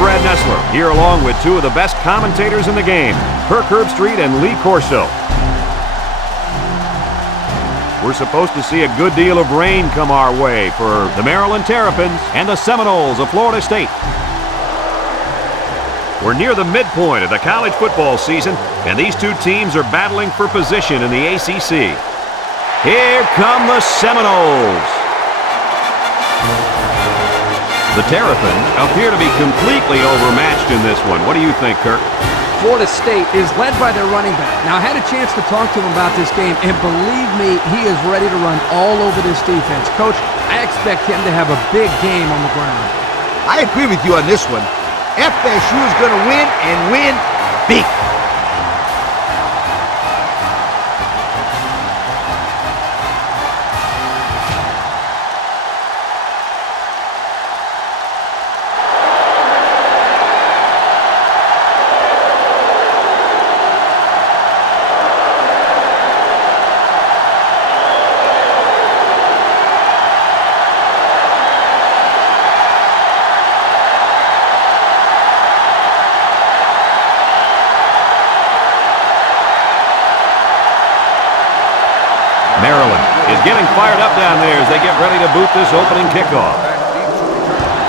Brad Nessler, here along with two of the best commentators in the game, Kirk Herbstreit and Lee Corso. We're supposed to see a good deal of rain come our way for the Maryland Terrapins and the Seminoles of Florida State. We're near the midpoint of the college football season, and these two teams are battling for position in the ACC. Here come the Seminoles. The Terrapins appear to be completely overmatched in this one. What do you think, Kirk? Florida State is led by their running back. Now, I had a chance to talk to him about this game, and believe me, he is ready to run all over this defense. Coach, I expect him to have a big game on the ground. I agree with you on this one. FSU is going to win and win big. Maryland is getting fired up down there as they get ready to boot this opening kickoff.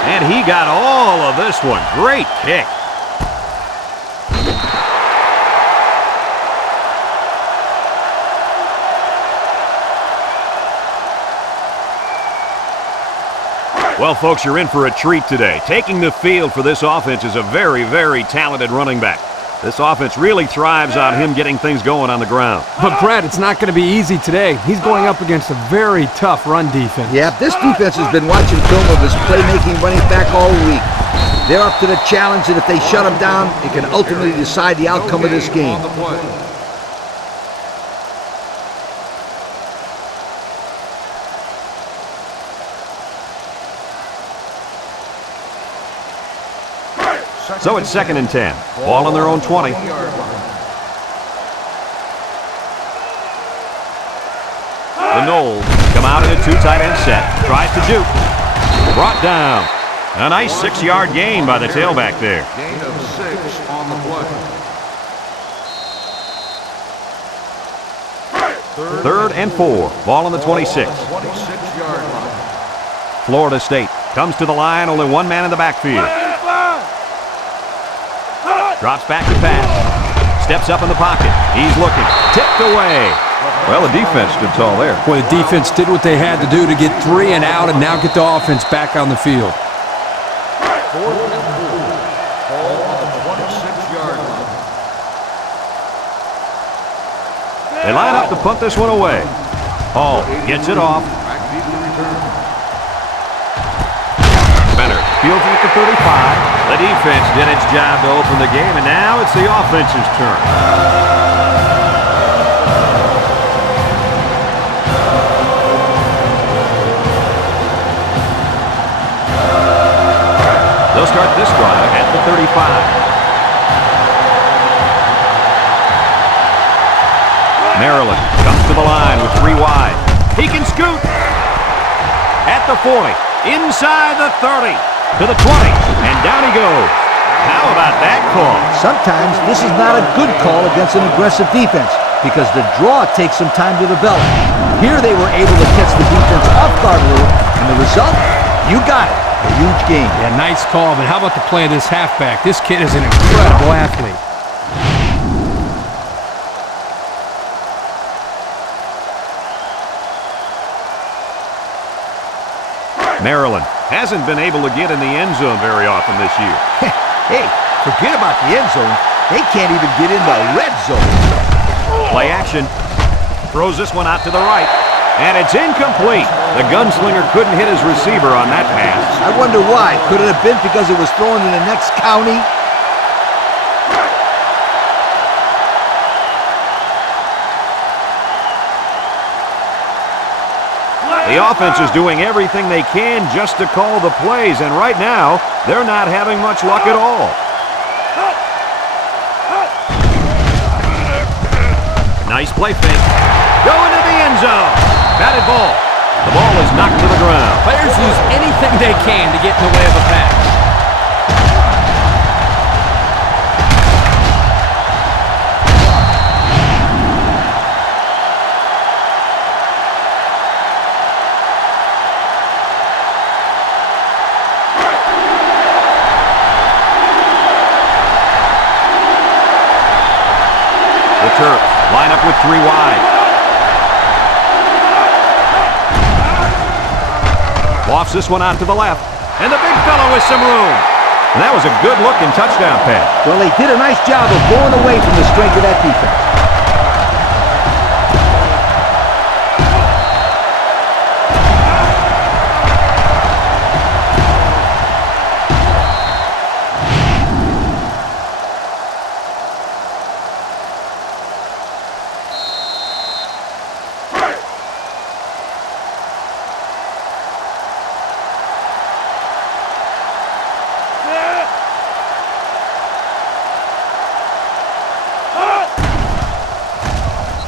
And he got all of this one. Great kick. Well, folks, you're in for a treat today. Taking the field for this offense is a very, very talented running back. This offense really thrives on him getting things going on the ground. But, Brad, it's not going to be easy today. He's going up against a very tough run defense. Yeah, this defense has been watching film of his playmaking running back all week. They're up to the challenge, and if they shut him down, it can ultimately decide the outcome of this game. So it's 2nd and 10. Ball on their own 20. The Noles come out in a two tight end set. Tries to juke. Brought down. A nice 6-yard gain by the tailback there. Gain of 6 on the play. 3rd and 4. Ball on the 26. 26-yard line. Florida State comes to the line. Only one man in the backfield. Drops back to pass. Steps up in the pocket. He's looking. Tipped away. Well, the defense stood tall there. Boy, the defense did what they had to do to get 3 and out and now get the offense back on the field. 4th and 4. Ball on the 26-yard line. They line up to punt this one away. Hall gets it off. Backfield return. Benner fields it at the 35. The defense did its job to open the game, and now it's the offense's turn. They'll start this drive at the 35. Maryland comes to the line with 3 wide. He can scoot at the 40, inside the 30. To the 20, and down he goes. How about that call? Sometimes this is not a good call against an aggressive defense because the draw takes some time to develop. Here they were able to catch the defense off guard a little, and the result, you got it, a huge game. Yeah, nice call, but how about the play of this halfback? This kid is an incredible athlete. Maryland hasn't been able to get in the end zone very often this year. Hey, forget about the end zone. They can't even get in the red zone. Play action. Throws this one out to the right. And it's incomplete. The gunslinger couldn't hit his receiver on that pass. I wonder why. Could it have been because it was thrown in the next county? The offense is doing everything they can just to call the plays, and right now, they're not having much luck at all. Nice play fake. Going to the end zone. Batted ball. The ball is knocked to the ground. Players use anything they can to get in the way of a pass. up with 3 wide. Lofts this one out to the left. And the big fellow with some room. And that was a good-looking touchdown pass. Well, they did a nice job of going away from the strength of that defense.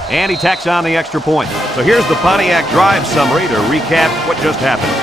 And he tacks on the extra point. So here's the Pontiac drive summary to recap what just happened.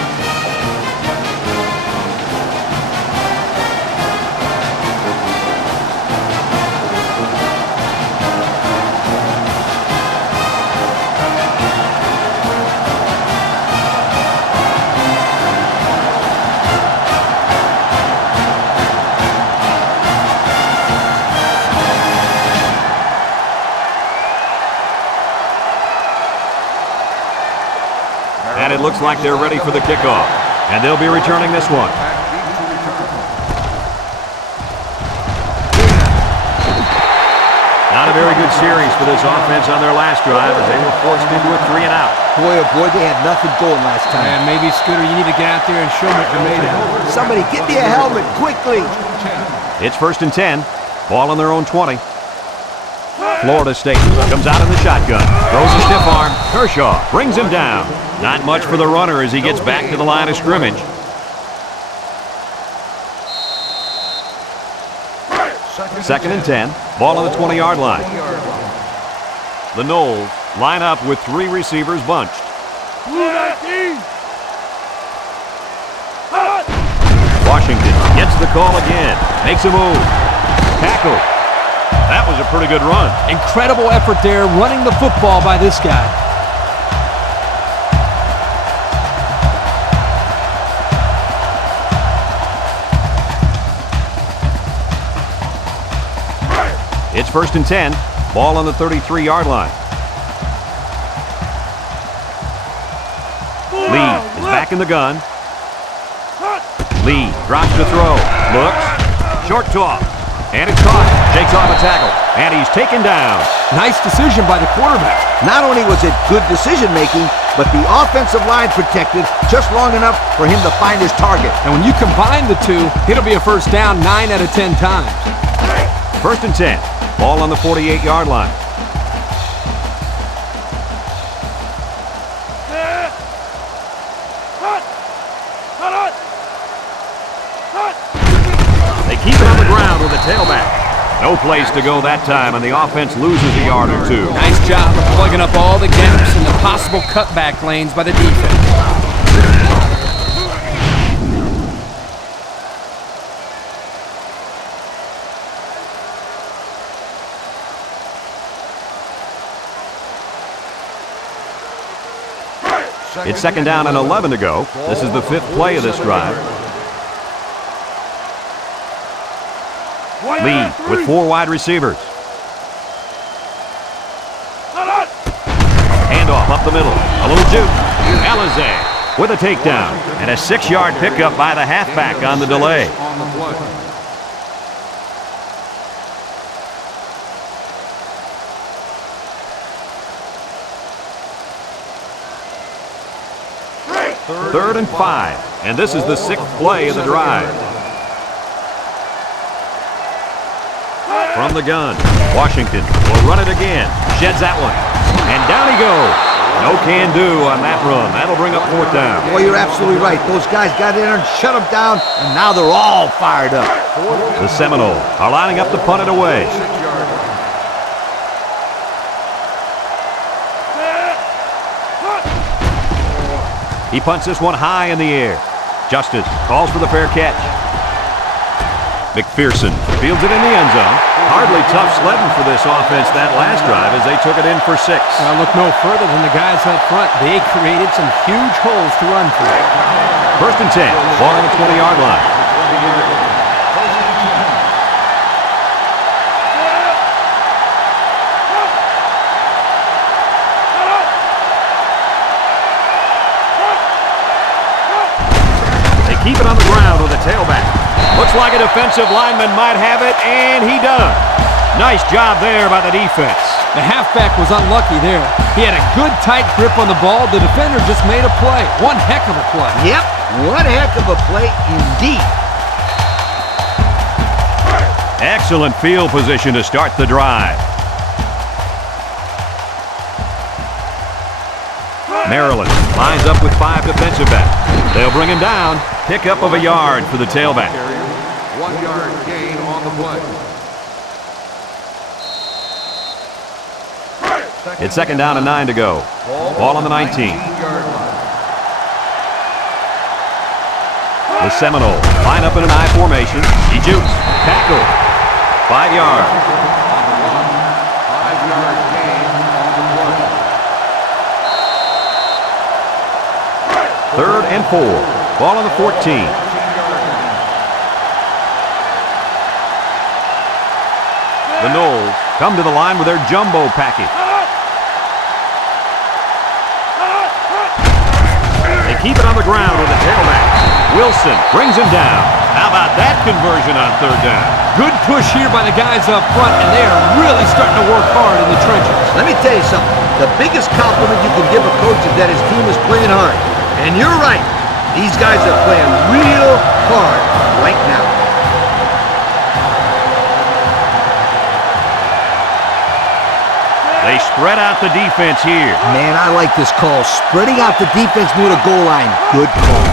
And it looks like they're ready for the kickoff. And they'll be returning this one. Not a very good series for this offense on their last drive as they were forced into a 3-and-out. Boy, oh boy, they had nothing going last time. And maybe, Scooter, you need to get out there and show them what you're made of. Somebody get me a helmet, quickly. It's 1st and 10. Ball on their own 20. Florida State comes out in the shotgun. Throws a stiff arm. Kershaw brings him down. Not much for the runner as he gets back to the line of scrimmage. Second and 10. Ball on the 20-yard line. The Noles line up with 3 receivers bunched. Washington gets the call again. Makes a move. Tackle. That was a pretty good run. Incredible effort there running the football by this guy. It's 1st and 10. Ball on the 33-yard line. Lee is back in the gun. Lee drops to throw. Looks. Short toss. And it's caught. Shakes off a tackle. And he's taken down. Nice decision by the quarterback. Not only was it good decision-making, but the offensive line protected just long enough for him to find his target. And when you combine the two, it'll be a first down 9 out of 10 times. 1st and 10. Ball on the 48-yard line. They keep it on the ground with a tailback. No place to go that time, and the offense loses a yard or 2. Nice job of plugging up all the gaps and the possible cutback lanes by the defense. It's 2nd down and 11 to go. This is the 5th play of this drive. Lee with 4 wide receivers. Handoff up the middle. A little juke. Alizé with a takedown. And a 6-yard pickup by the halfback on the delay. Third and 5. And this is the 6th play of the drive. From the gun, Washington will run it again. Sheds that one. And down he goes. No can-do on that run. That'll bring up 4th down. Boy, you're absolutely right. Those guys got in there and shut them down, and now they're all fired up. The Seminoles are lining up to punt it away. He punts this one high in the air. Justice calls for the fair catch. McPherson fields it in the end zone. Hardly tough sledding for this offense that last drive as they took it in for 6. Look no further than the guys up front. They created some huge holes to run through. 1st and 10. Ball on the 20-yard line. keep it on the ground with the tailback. Looks like a defensive lineman might have it, and he does. Nice job there by the defense. The halfback was unlucky there. He had a good tight grip on the ball. The defender just made a play. One heck of a play. Yep, one heck of a play indeed. Excellent field position to start the drive. Maryland lines up with 5 defensive backs. They'll bring him down. Pickup of a yard for the tailback. 1 yard gain on the play. It's 2nd down and 9 to go. Ball on the 19. The Seminoles line up in an I formation. He jukes. Tackle. 5 yards. 5 yard gain on the play. 3rd and 4. Ball on the 14. The Noles come to the line with their jumbo package. They keep it on the ground with the tailback. Wilson brings him down. How about that conversion on 3rd down? Good push here by the guys up front, and they are really starting to work hard in the trenches. Let me tell you something. The biggest compliment you can give a coach is that his team is playing hard. And you're right. These guys are playing real hard right now. They spread out the defense here. Man, I like this call. Spreading out the defense near the goal line. Good call.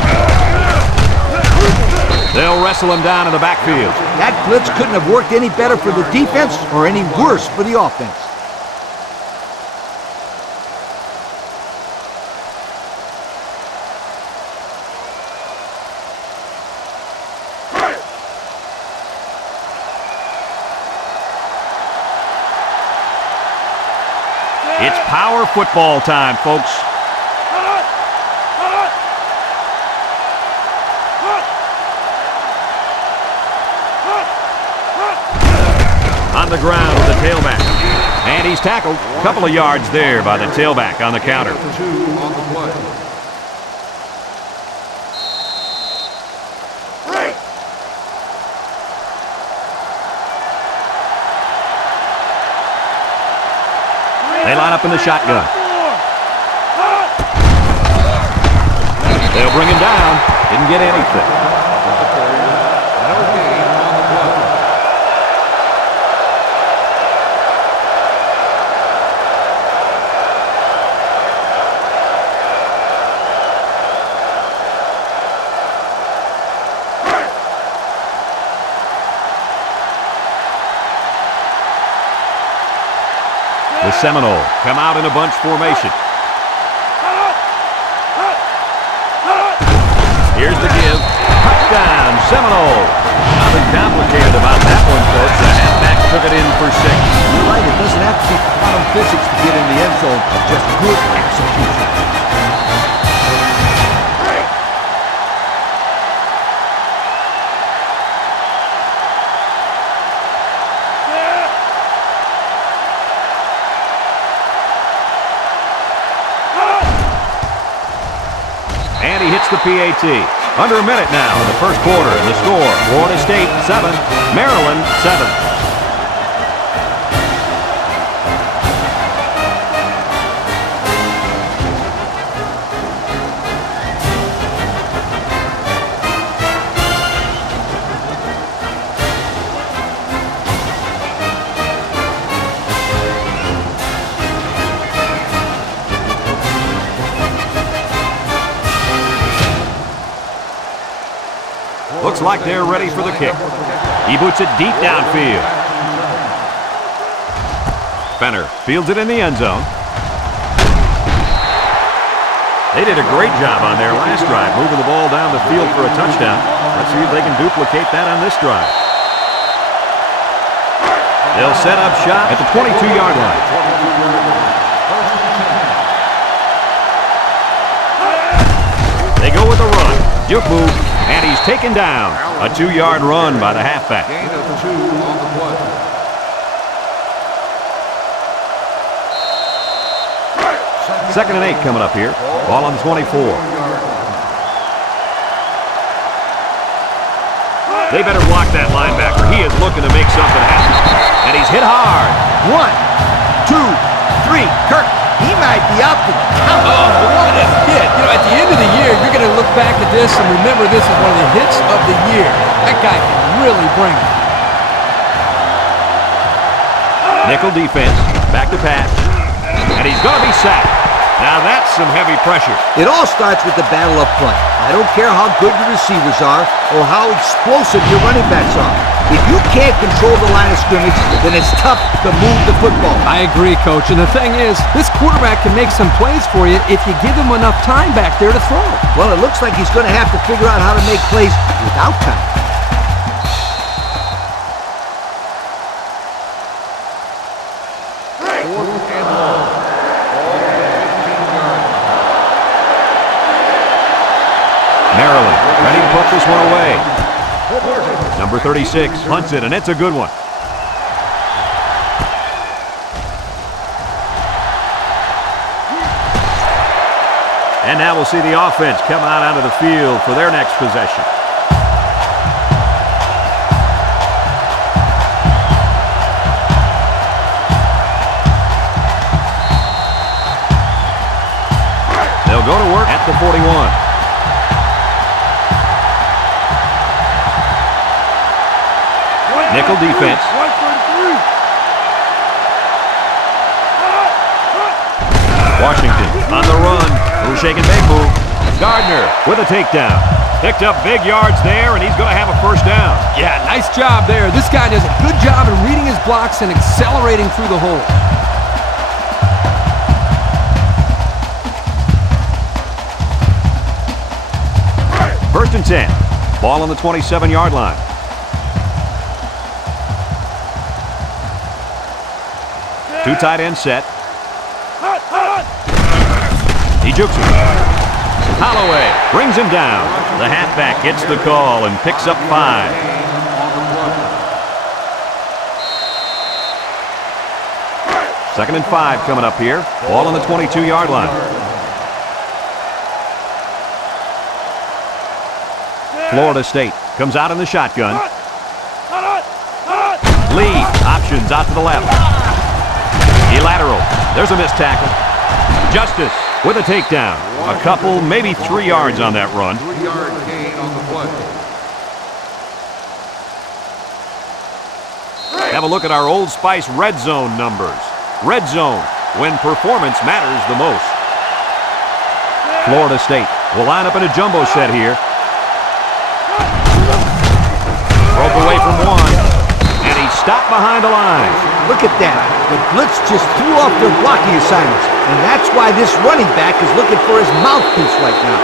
They'll wrestle him down in the backfield. That blitz couldn't have worked any better for the defense or any worse for the offense. It's power football time, folks. On the ground with the tailback. And he's tackled. A couple of yards there by the tailback on the counter. 2 on the play. They line up in the shotgun. They'll bring him down. Didn't get anything. No gain on the play. The Seminoles come out in a bunch formation. Here's the give. Touchdown, Seminoles. Nothing complicated about that one, folks. The halfback took it in for 6. You're right. It doesn't have to be quantum physics to get in the end zone. Just good execution. And he hits the PAT. Under a minute now in the first quarter. And the score, Florida State 7, Maryland 7. Looks like they're ready for the kick. He boots it deep downfield. Fenner fields it in the end zone. They did a great job on their last drive, moving the ball down the field for a touchdown. Let's see if they can duplicate that on this drive. They'll set up shop at the 22-yard line. They go with a run. Juke move. And he's taken down. A 2-yard run by the halfback. Gain of 2 on the play. Second and 8 coming up here. Ball on the 24. They better block that linebacker. He is looking to make something happen. And he's hit hard. 1, 2, 3. Kirk, he might be out for the count. Oh, what a hit. You know, at the end of the year, you're going to look back at this and remember this is one of the hits of the year. That guy can really bring it. Nickel defense. Back to pass. And he's going to be sacked. Now that's some heavy pressure. It all starts with the battle up front. I don't care how good your receivers are or how explosive your running backs are. If you can't control the line of scrimmage, then it's tough to move the football. I agree, Coach. And the thing is, this quarterback can make some plays for you if you give him enough time back there to throw. Well, it looks like he's going to have to figure out how to make plays without time. Maryland ready to put this one away. Number 36 punts it, and it's a good one. And now we'll see the offense come out onto the field for their next possession. They'll go to work at the 41. Nickel defense. Washington on the run. Little shake and bake move. Gardner with a takedown. Picked up big yards there, and he's going to have a first down. Yeah, nice job there. This guy does a good job in reading his blocks and accelerating through the hole. First and 10. Ball on the 27-yard line. Two tight ends set. He jukes him. Holloway brings him down. The halfback gets the call and picks up 5. Second and 5 coming up here. Ball on the 22-yard line. Florida State comes out in the shotgun. Lee options out to the left. He lateral. There's a missed tackle. Justice with a takedown. A couple, maybe 3 yards on that run. 3-yard gain on the play. Have a look at our Old Spice red zone numbers. Red zone, when performance matters the most. Florida State will line up in a jumbo set here. Broke away from one, and he stopped behind the line. Look at that. The blitz just threw off their blocking assignments, and that's why this running back is looking for his mouthpiece right now.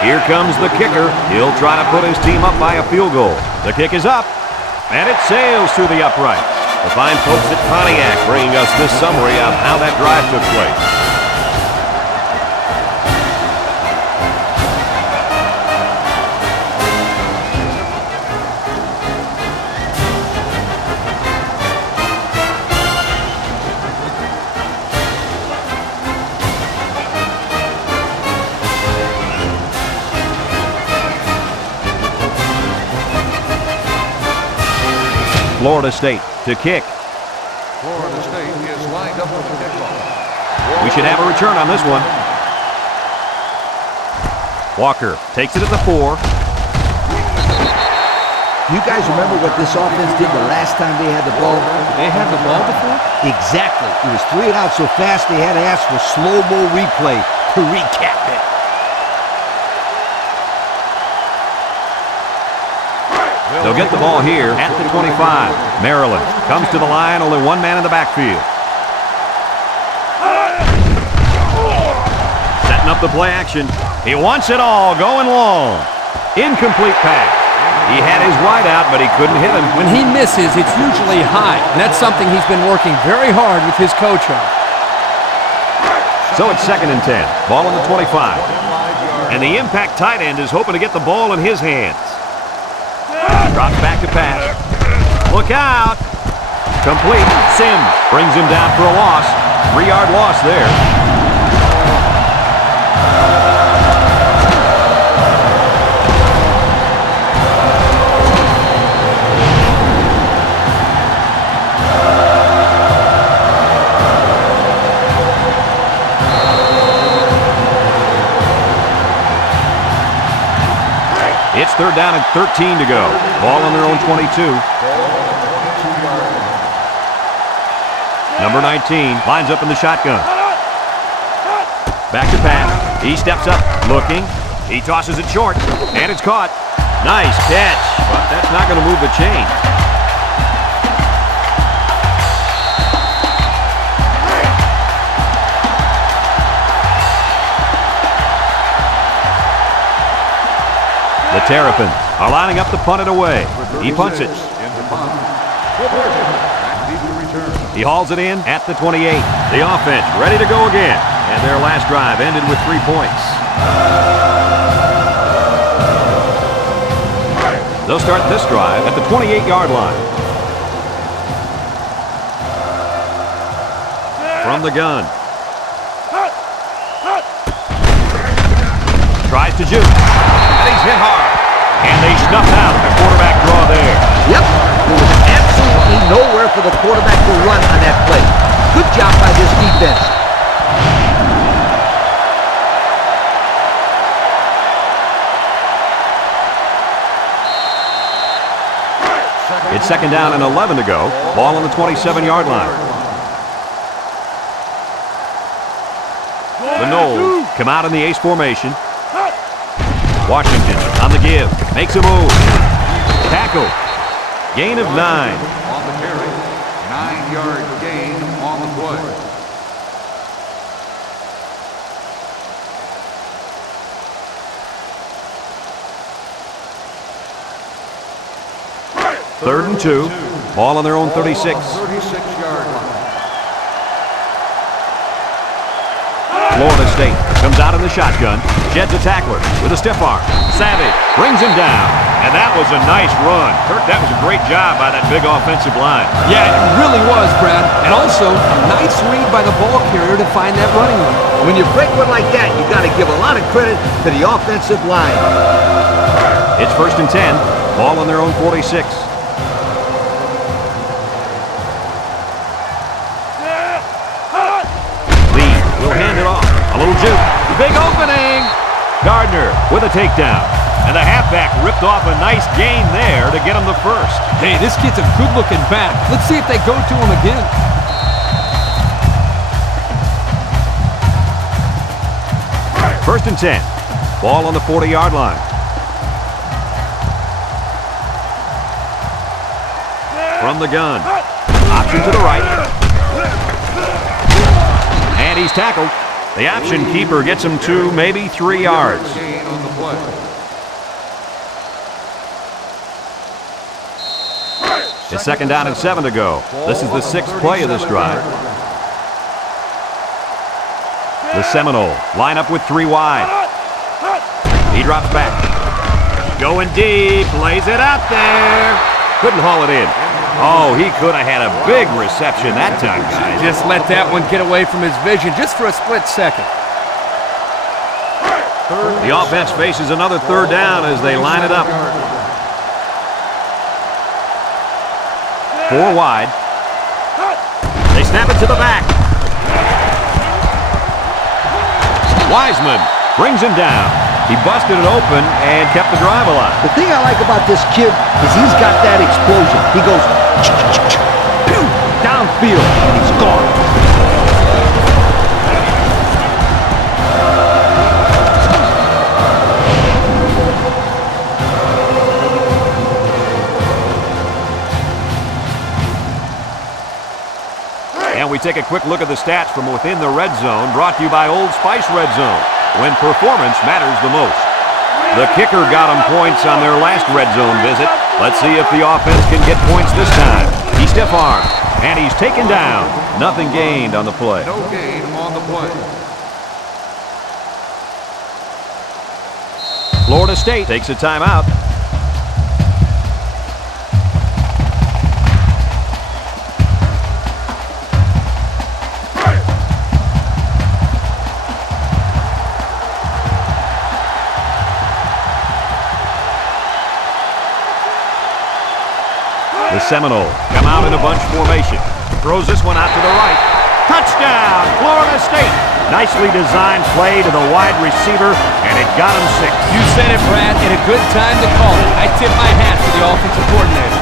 Here comes the kicker. He'll try to put his team up by a field goal. The kick is up, and it sails through the upright. The fine folks at Pontiac bringing us this summary of how that drive took place. Florida State to kick. Florida State is lined up with the kickoff. We should have a return on this one. Walker takes it at the 4. You guys remember what this offense did the last time they had the ball? They had the ball before? Exactly. It was 3 and out so fast they had to ask for slow-mo replay to recap it. They'll get the ball here at the 25. Maryland comes to the line, only one man in the backfield. Setting up the play action. He wants it all, going long. Incomplete pass. He had his wide out, but he couldn't hit him. When he misses, it's usually high, and that's something he's been working very hard with his coach on. So it's second and 10. Ball on the 25. And the impact tight end is hoping to get the ball in his hands. Drops back to pass. Look out. Complete. Sims brings him down for a loss. 3-yard loss there. It's 3rd down and 13 to go. Ball on their own 22. Number 19 lines up in the shotgun. Back to pass. He steps up, looking. He tosses it short, and it's caught. Nice catch, but that's not going to move the chain. The Terrapins are lining up to punt it away. He punts it. He hauls it in at the 28. The offense ready to go again. And their last drive ended with 3 points. They'll start this drive at the 28-yard line. From the gun. Tries to juke. And he's hit hard. And they snuffed out the quarterback draw there. Yep, there was absolutely nowhere for the quarterback to run on that play. Good job by this defense. It's 2nd down and 11 to go. Ball on the 27-yard line. The Noles come out in the ace formation. Washington on the give. Makes a move. Tackle. Gain of 9. On the carry. 9-yard gain on the play. Third and 2. Ball on their own 36. 36-yard line. Florida State comes out in the shotgun. Sheds a tackler with a stiff arm. Savage brings him down. And that was a nice run. Kirk, that was a great job by that big offensive line. Yeah, it really was, Brad. And also, a nice read by the ball carrier to find that running lane. When you break one like that, you got to give a lot of credit to the offensive line. It's 1st and 10. Ball on their own 46. A little juke. Big opening. Gardner with a takedown. And the halfback ripped off a nice gain there to get him the first. Hey, this kid's a good-looking back. Let's see if they go to him again. First and 10. Ball on the 40-yard line. From the gun. Option to the right. And he's tackled. The option keeper gets him 2, maybe 3 yards. Gain on the play. It's 2nd down and 7 to go. This is the 6th play of this drive. The Seminoles line up with 3 wide. He drops back. Going deep, lays it out there. Couldn't haul it in. Oh, he could have had a big reception that time, guys. Just let that one get away from his vision just for a split second. The offense faces another 3rd down as they line it up. 4 wide. They snap it to the back. Wiseman brings him down. He busted it open and kept the drive alive. The thing I like about this kid is he's got that explosion. He goes pew, downfield, and he's gone. And we take a quick look at the stats from within the red zone, brought to you by Old Spice Red Zone, when performance matters the most. The kicker got them points on their last red zone visit. Let's see if the offense can get points this time. He stiff-armed, and he's taken down. Nothing gained on the play. No gain on the play. Florida State takes a timeout. The Seminoles come out in a bunch formation. Throws this one out to the right. Touchdown, Florida State. Nicely designed play to the wide receiver, and it got him 6. You said it, Brad, and a good time to call it. I tip my hat to the offensive coordinator.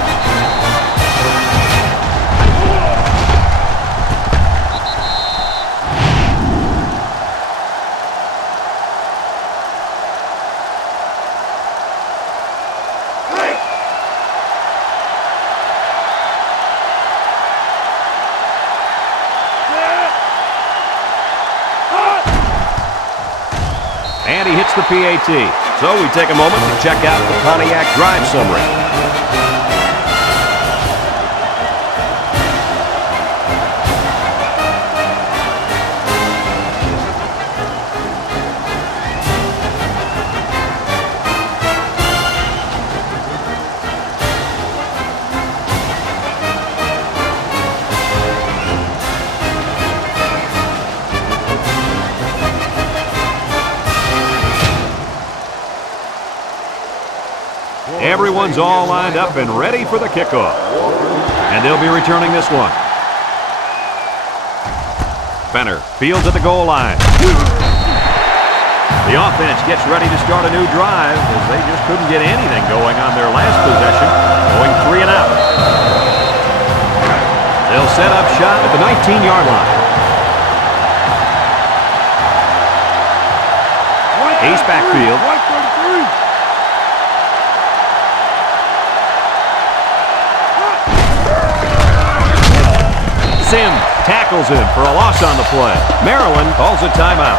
And he hits the PAT. So we take a moment to check out the Pontiac drive summary. Everyone's all lined up and ready for the kickoff. And they'll be returning this one. Fenner fields at the goal line. The offense gets ready to start a new drive as they just couldn't get anything going on their last possession, going 3 and out. They'll set up shot at the 19-yard line. Ace backfield. Sims tackles him for a loss on the play. Maryland calls a timeout.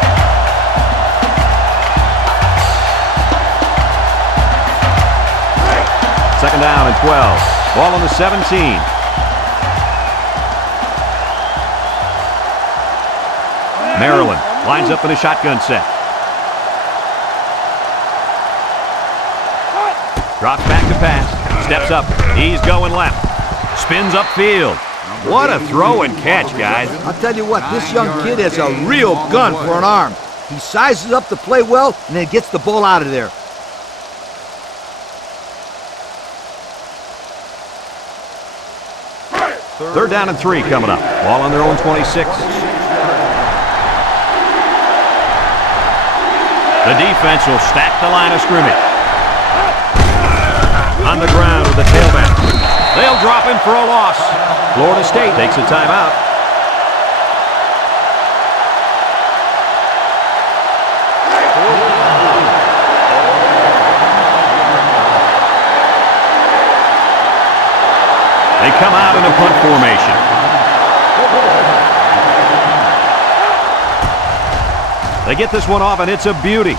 Second down and 12. Ball on the 17. Maryland lines up in a shotgun set. Drops back to pass. Steps up. He's going left. Spins upfield. What a throw and catch, guys. I'll tell you what, this young kid has a real gun for an arm. He sizes up the play well and then gets the ball out of there. Third down and 3 coming up. Ball on their own 26. The defense will stack the line of scrimmage. On the ground with the tailback. They'll drop him for a loss. Florida State takes a timeout. They come out in a punt formation. They get this one off, and it's a beauty.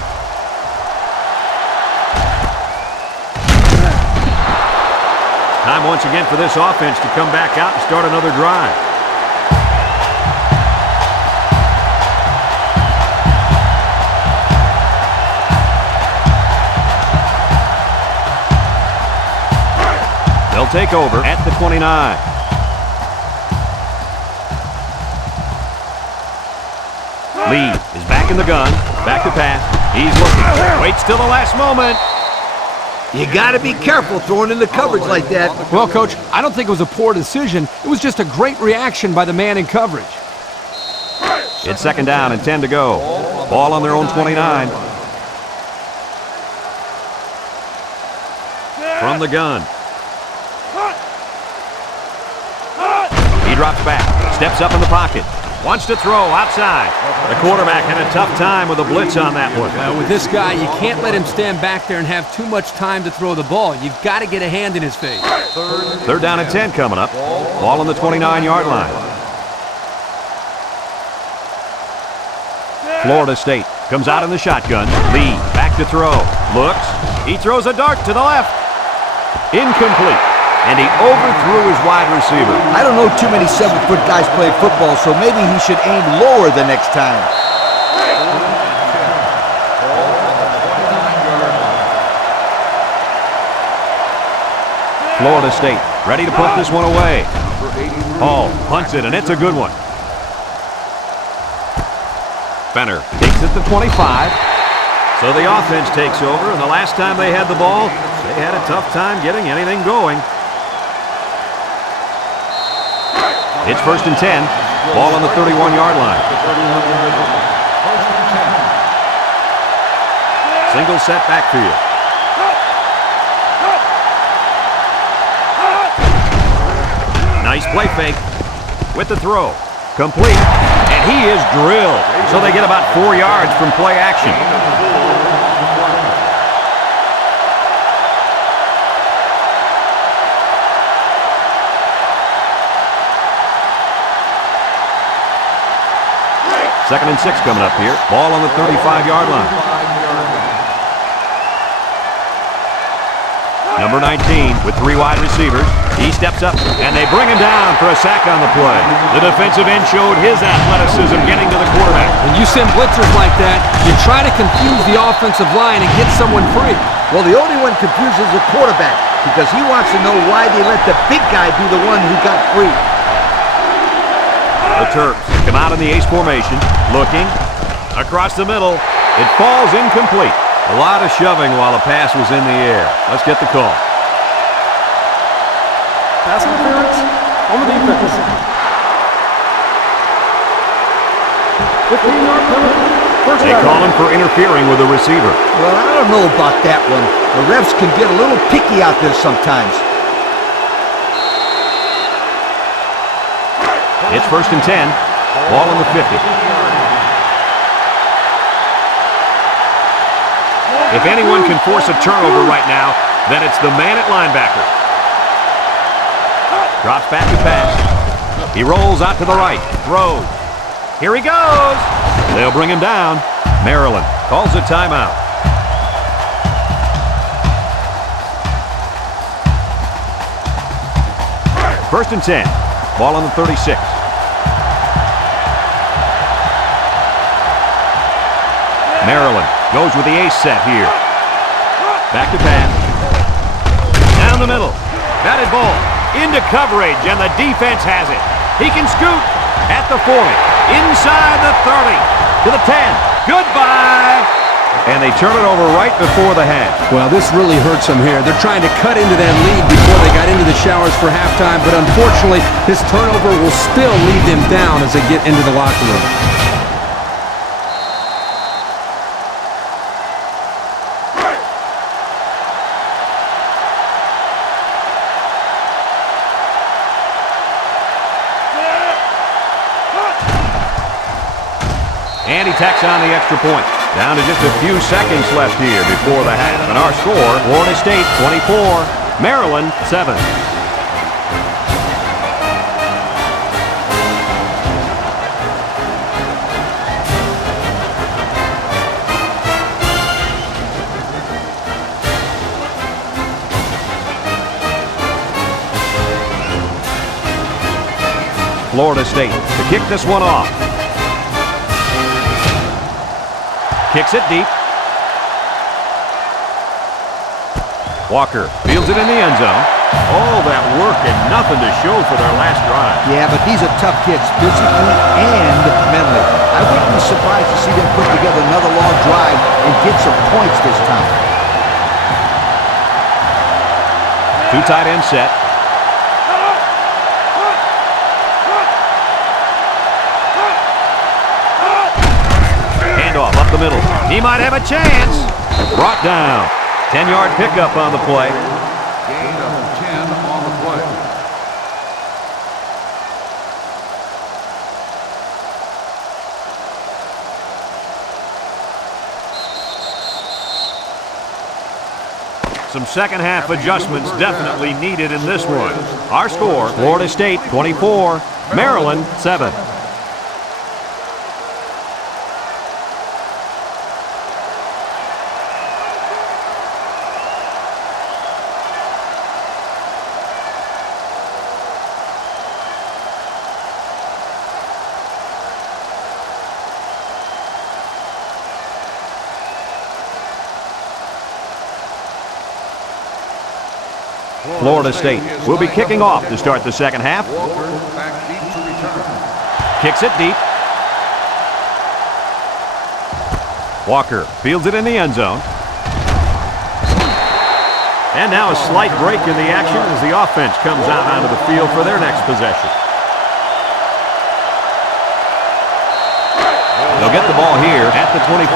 Time once again for this offense to come back out and start another drive. They'll take over at the 29. Lee is back in the gun. Back to pass. He's looking. Waits till the last moment. You got to be careful throwing in the coverage like that. Well, Coach, I don't think it was a poor decision. It was just a great reaction by the man in coverage. It's second down and 10 to go. Ball on their own 29. From the gun. He drops back. Steps up in the pocket. Wants to throw outside. The quarterback had a tough time with a blitz on that one. With this guy, you can't let him stand back there and have too much time to throw the ball. You've got to get a hand in his face. Third down and 10 coming up. Ball on the 29-yard line. Florida State comes out in the shotgun. Lee back to throw. Looks. He throws a dart to the left. Incomplete. And he overthrew his wide receiver. I don't know too many 7-foot guys playing football, so maybe he should aim lower the next time. Florida State ready to punt this one away. Hall punts it, and it's a good one. Fenner takes it to 25. So the offense takes over, and the last time they had the ball, they had a tough time getting anything going. It's 1st and 10. Ball on the 31-yard line. Single set backfield. Nice play fake with the throw. Complete. And he is drilled. So they get about 4 yards from play action. Second and 6 coming up here. Ball on the 35-yard line. Number 19 with 3 wide receivers. He steps up, and they bring him down for a sack on the play. The defensive end showed his athleticism getting to the quarterback. When you send blitzers like that, you try to confuse the offensive line and get someone free. Well, the only one confused is the quarterback because he wants to know why they let the big guy be the one who got free. The Terps come out in the ace formation, looking across the middle. It falls incomplete. A lot of shoving while the pass was in the air. Let's get the call. Pass interference on the defense. 15-yard penalty. They call him for interfering with the receiver. Well, I don't know about that one. The refs can get a little picky out there sometimes. It's 1st and 10. Ball on the 50. If anyone can force a turnover right now, then it's the man at linebacker. Drops back to pass. He rolls out to the right. Throws. Here he goes. They'll bring him down. Maryland calls a timeout. First and 10. Ball on the 36. Maryland goes with the ace set here. Back to pass. Down the middle. Batted ball. Into coverage, and the defense has it. He can scoot at the 40. Inside the 30. To the 10. Goodbye. And they turn it over right before the half. Well, this really hurts them here. They're trying to cut into that lead before they got into the showers for halftime, but unfortunately, this turnover will still lead them down as they get into the locker room. And he tacks on the extra point. Down to just a few seconds left here before the half. And our score, Florida State 24, Maryland 7. Florida State to kick this one off. Kicks it deep. Walker fields it in the end zone. All that work and nothing to show for their last drive. Yeah, but these are tough kids, physically and mentally. I wouldn't be surprised to see them put together another long drive and get some points this time. 2 tight end set. Handoff up the middle. He might have a chance. Brought down. 10-yard pickup on the play. Gain of 10 on the play. Some second-half adjustments definitely needed in this one. Our score, Florida State 24, Maryland 7. Florida State will be kicking off to start the second half. Walker back deep to return. Kicks it deep. Walker fields it in the end zone. And now a slight break in the action as the offense comes out onto the field for their next possession. They'll get the ball here at the 24.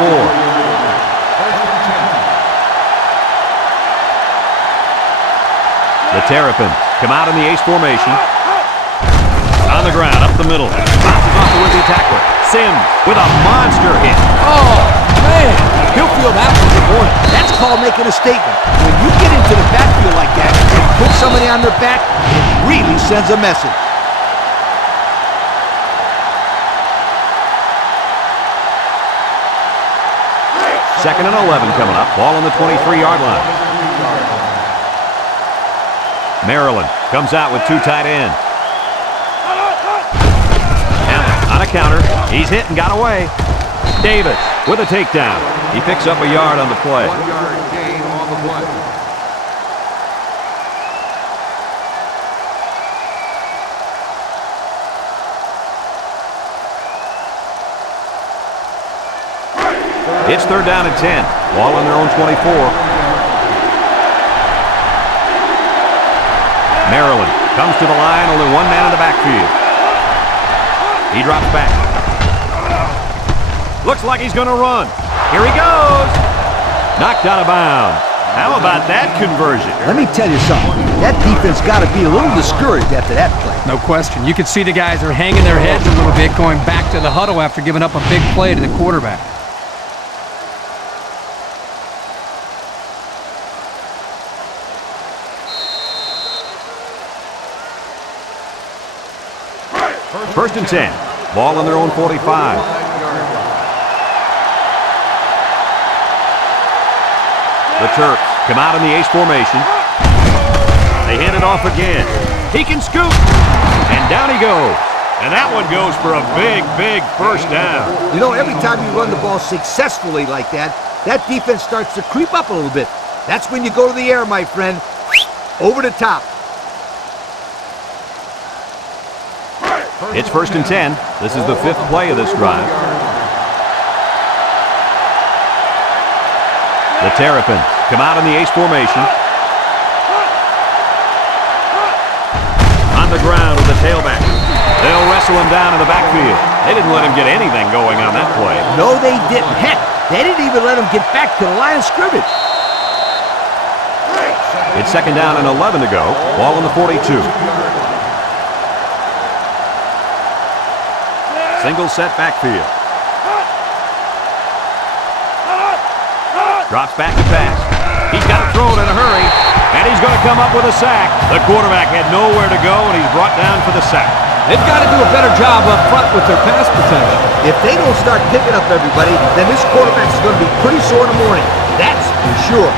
The Terrapins come out in the ace formation. On the ground, up the middle. Bounces off the would-be tackler. Sims with a monster hit. Oh, man. He'll feel that one this morning. That's called making a statement. When you get into the backfield like that and put somebody on their back, it really sends a message. Second and 11 coming up. Ball on the 23-yard line. Maryland comes out with 2 tight ends. Allen on a counter. He's hit and got away. Davis with a takedown. He picks up a yard on the play. 1 yard gain on the play. It's third down and 10. Ball on their own 24. Maryland comes to the line, only one man in the backfield. He drops back. Looks like he's going to run. Here he goes. Knocked out of bounds. How about that conversion? Let me tell you something. That defense got to be a little discouraged after that play. No question. You can see the guys are hanging their heads a little bit, going back to the huddle after giving up a big play to the quarterback. First and 10. Ball on their own 45. The Terps come out in the ace formation. They hand it off again. He can scoot. And down he goes. And that one goes for a big, big first down. You know, every time you run the ball successfully like that, that defense starts to creep up a little bit. That's when you go to the air, my friend. Over the top. It's first and 10. This is the 5th play of this drive. The Terrapins come out in the ace formation. On the ground with the tailback. They'll wrestle him down in the backfield. They didn't let him get anything going on that play. No, they didn't. Heck, they didn't even let him get back to the line of scrimmage. It's second down and 11 to go. Ball on the 42. Single set backfield. Drops back to pass. He's got to throw it in a hurry, and he's going to come up with a sack. The quarterback had nowhere to go, and he's brought down for the sack. They've got to do a better job up front with their pass protection. If they don't start picking up everybody, then this quarterback's going to be pretty sore in the morning. That's for sure.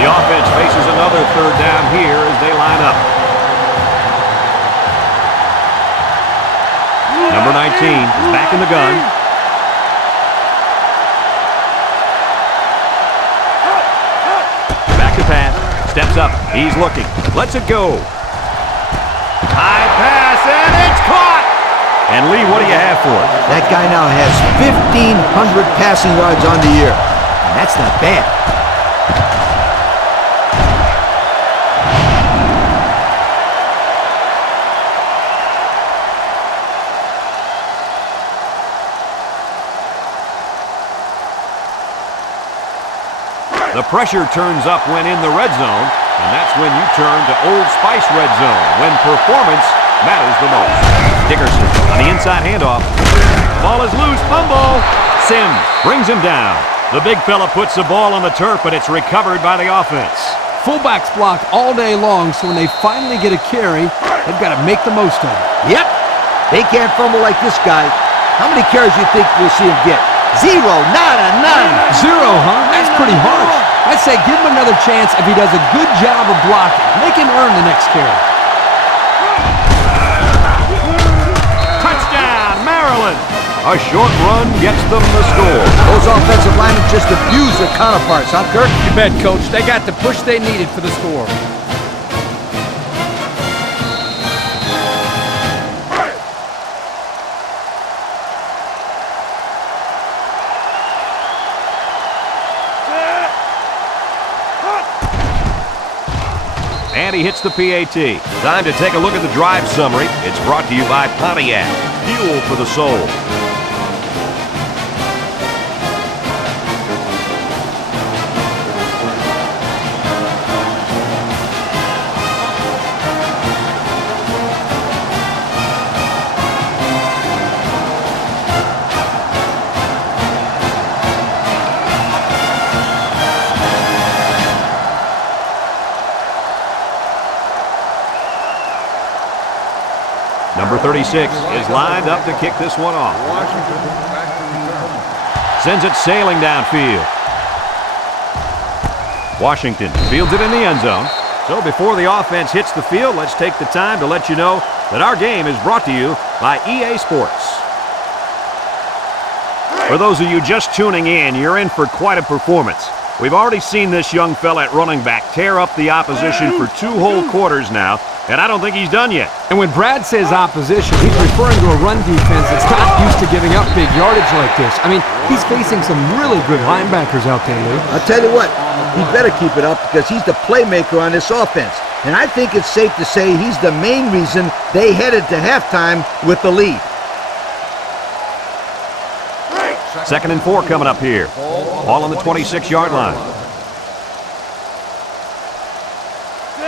The offense faces another third down here as they line up. Number 19 is back in the gun. Back to pass. Steps up. He's looking. Lets it go. High pass, and it's caught! And Lee, what do you have for it? That guy now has 1,500 passing yards on the year. And that's not bad. The pressure turns up when in the red zone, and that's when you turn to Old Spice Red Zone, when performance matters the most. Dickerson on the inside handoff. Ball is loose, fumble. Sims brings him down. The big fella puts the ball on the turf, but it's recovered by the offense. Fullbacks block all day long, so when they finally get a carry, they've got to make the most of it. Yep. They can't fumble like this guy. How many carries do you think we'll see him get? 0, nada, none. 0, huh? That's pretty harsh. I'd say give him another chance if he does a good job of blocking. Make him earn the next carry. Touchdown, Maryland! A short run gets them the score. Those offensive linemen just abuse their counterparts, huh, Kirk? You bet, Coach. They got the push they needed for the score. And he hits the PAT. Time to take a look at the drive summary. It's brought to you by Pontiac. Fuel for the soul. Number 36 is lined up to kick this one off. Washington back to return. Sends it sailing downfield. Washington fields it in the end zone. So before the offense hits the field, let's take the time to let you know that our game is brought to you by EA Sports. For those of you just tuning in, you're in for quite a performance. We've already seen this young fella at running back tear up the opposition for 2 whole quarters now, and I don't think he's done yet. And when Brad says opposition, he's referring to a run defense that's not used to giving up big yardage like this. I mean, he's facing some really good linebackers out there, Lou. I'll tell you what, he better keep it up because he's the playmaker on this offense. And I think it's safe to say he's the main reason they headed to halftime with the lead. 2nd and 4 coming up here. Ball on the 26-yard line.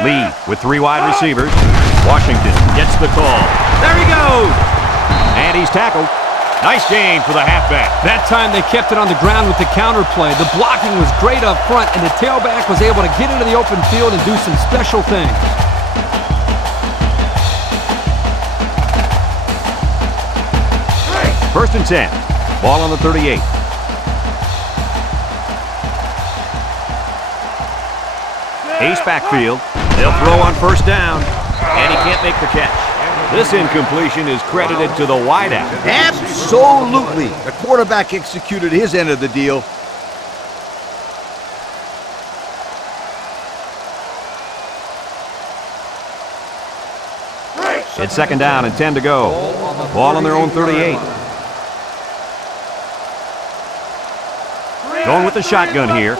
Lee with 3 wide receivers. Washington gets the call. There he goes! And he's tackled. Nice gain for the halfback. That time they kept it on the ground with the counter play. The blocking was great up front, and the tailback was able to get into the open field and do some special things. First and 10. Ball on the 38. Ace backfield. They'll throw on first down, and he can't make the catch. This incompletion is credited to the wideout. Absolutely. The quarterback executed his end of the deal. It's 2nd down and 10 to go. Ball on their own 38. Going with the shotgun here.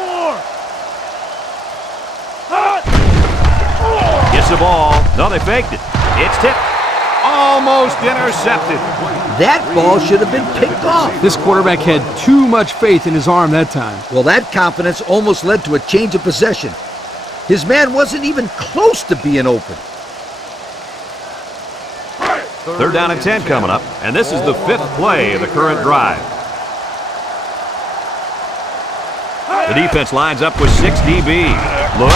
Gets the ball. No, they faked it. It's tipped. Almost intercepted. That ball should have been picked off. This quarterback had too much faith in his arm that time. Well, that confidence almost led to a change of possession. His man wasn't even close to being open. 3rd down and 10 coming up, and this is the 5th play of the current drive. The defense lines up with 6 DBs. Look,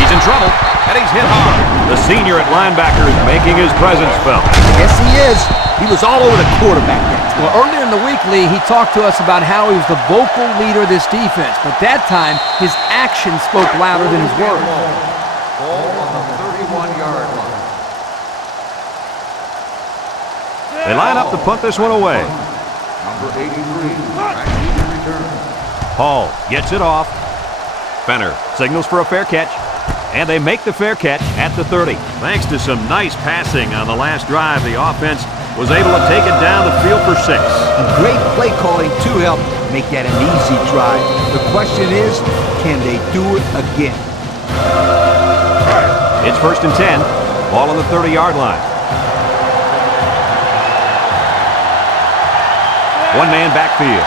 he's in trouble, and he's hit hard. The senior at linebacker is making his presence felt. Yes, he is. He was all over the quarterback that time. Well, earlier in the week, Lee, he talked to us about how he was the vocal leader of this defense, but that time, his actions spoke louder than his words. Ball on the 31-yard line. They line up to punt this one away. Number 83, back to return. Hall gets it off. Fenner signals for a fair catch. And they make the fair catch at the 30. Thanks to some nice passing on the last drive, the offense was able to take it down the field for 6. And great play calling to help make that an easy drive. The question is, can they do it again? It's 1st and 10. Ball on the 30-yard line. One-man backfield.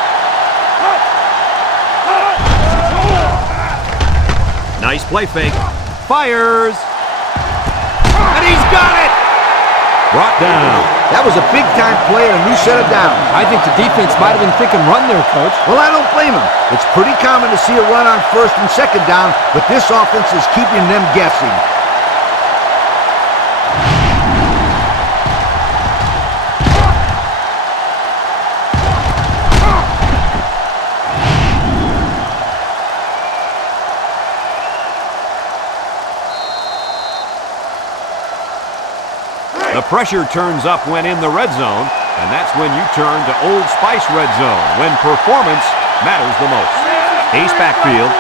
Nice play fake. Fires. And he's got it! Brought down. That was a big-time play and a new set of downs. I think the defense might have been thinking run there, Coach. Well, I don't blame him. It's pretty common to see a run on 1st and 2nd down, but this offense is keeping them guessing. The pressure turns up when in the red zone, and that's when you turn to Old Spice Red Zone, when performance matters the most. Ace backfield.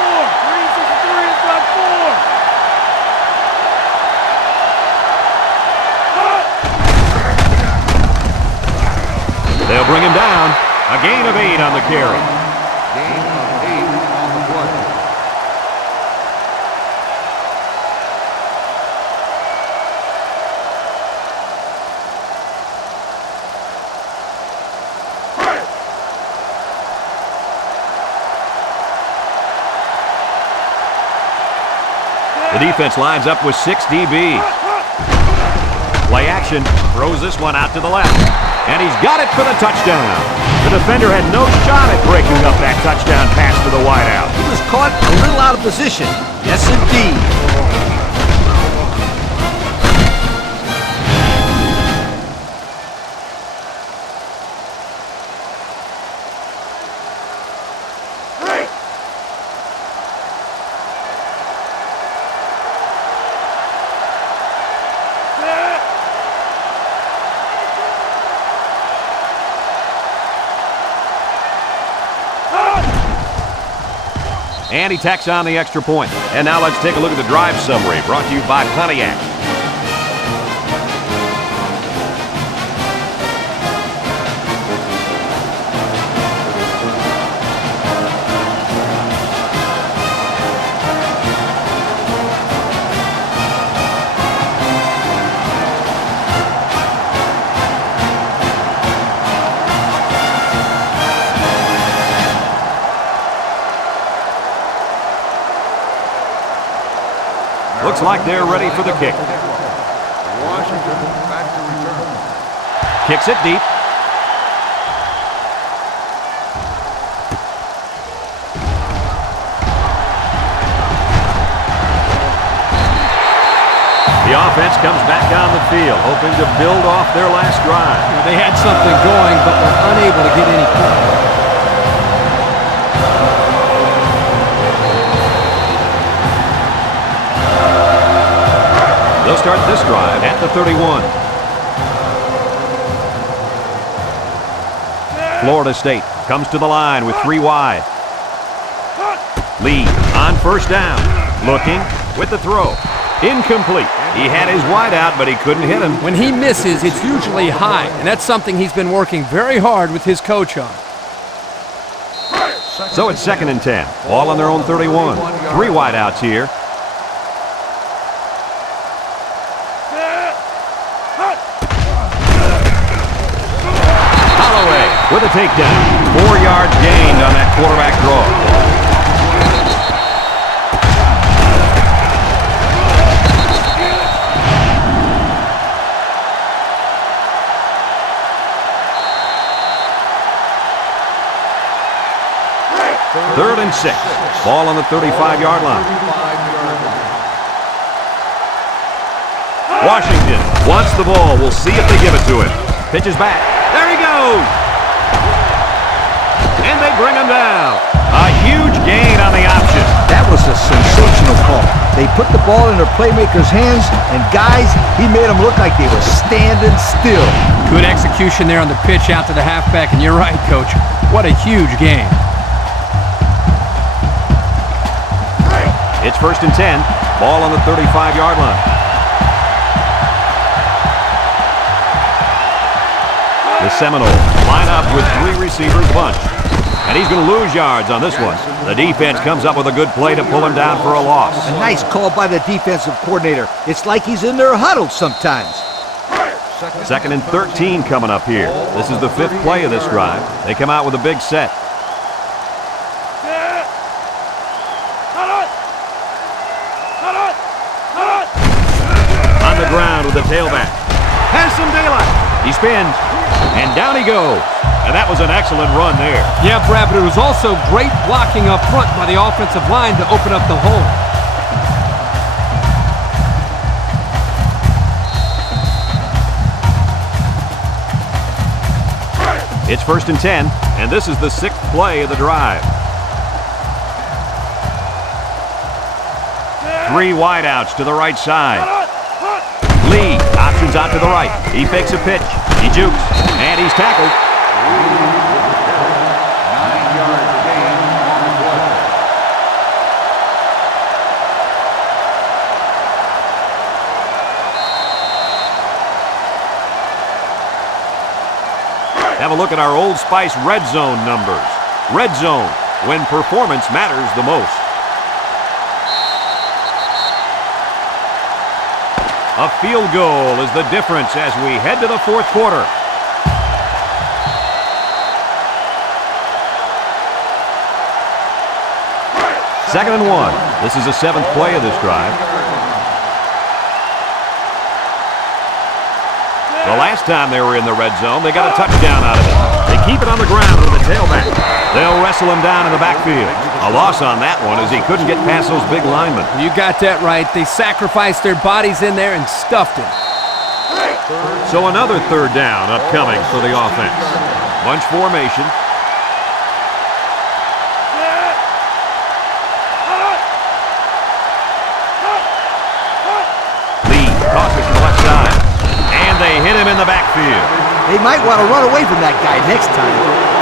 They'll bring him down. A gain of 8 on the carry. Gain of 8 on the play. defense lines up with 6 DBs. Play action, throws this one out to the left. And he's got it for the touchdown. The defender had no shot at breaking up that touchdown pass to the wideout. He was caught a little out of position. Yes, indeed. And he tacks on the extra point. And now let's take a look at the drive summary brought to you by Pontiac. Looks like they're ready for the kick. Washington back to return. Kicks it deep. The offense comes back on the field, hoping to build off their last drive. They had something going, but were unable to get any points. They'll start this drive at the 31. Florida State comes to the line with 3 wide. Lee on first down. Looking with the throw. Incomplete. He had his wide out, but he couldn't hit him. When he misses, it's usually high, and that's something he's been working very hard with his coach on. So it's 2nd and 10. Ball on their own 31. 3 wide outs here. With a takedown. 4 yards gained on that quarterback draw. Third and 6. Ball on the 35-yard line. Washington wants the ball. We'll see if they give it to him. Pitches back. There he goes. And they bring him down. A huge gain on the option. That was a sensational call. They put the ball in their playmaker's hands, and guys, he made them look like they were standing still. Good execution there on the pitch out to the halfback, and you're right, Coach. What a huge game. It's 1st and 10. Ball on the 35-yard line. The Seminoles line up with 3 receivers bunched. And he's going to lose yards on this one. The defense comes up with a good play to pull him down for a loss. A nice call by the defensive coordinator. It's like he's in their huddle sometimes. 2nd and 13 coming up here. This is the 5th play of this drive. They come out with a big set. On the ground with the tailback. Has some daylight. He spins. And down he goes. And that was an excellent run there. Yeah, Brad, but it was also great blocking up front by the offensive line to open up the hole. It's 1st and 10, and this is the 6th play of the drive. 3 wideouts to the right side. Lee options out to the right. He fakes a pitch. He jukes, and he's tackled. 9-yard gain on the play. Have a look at our Old Spice red zone numbers. Red zone, when performance matters the most. A field goal is the difference as we head to the 4th quarter. Second and 1. This is the 7th play of this drive. The last time they were in the red zone, they got a touchdown out of it. They keep it on the ground with the tailback. They'll wrestle him down in the backfield. A loss on that one as he couldn't get past those big linemen. You got that right. They sacrificed their bodies in there and stuffed him. So another third down upcoming for the offense. Bunch formation. Lee tosses to the left side. And they hit him in the backfield. They might want to run away from that guy next time.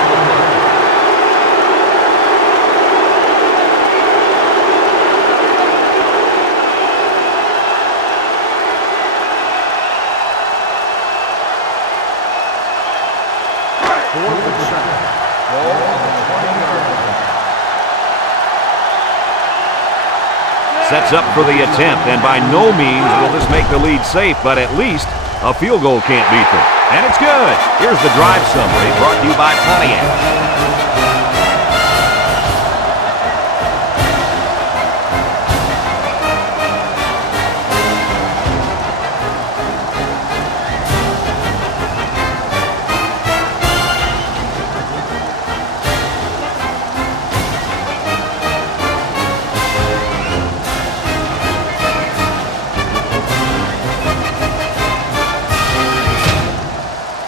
Sets up for the attempt, and by no means will this make the lead safe, but at least a field goal can't beat them. And it's good. Here's the drive summary brought to you by Pontiac.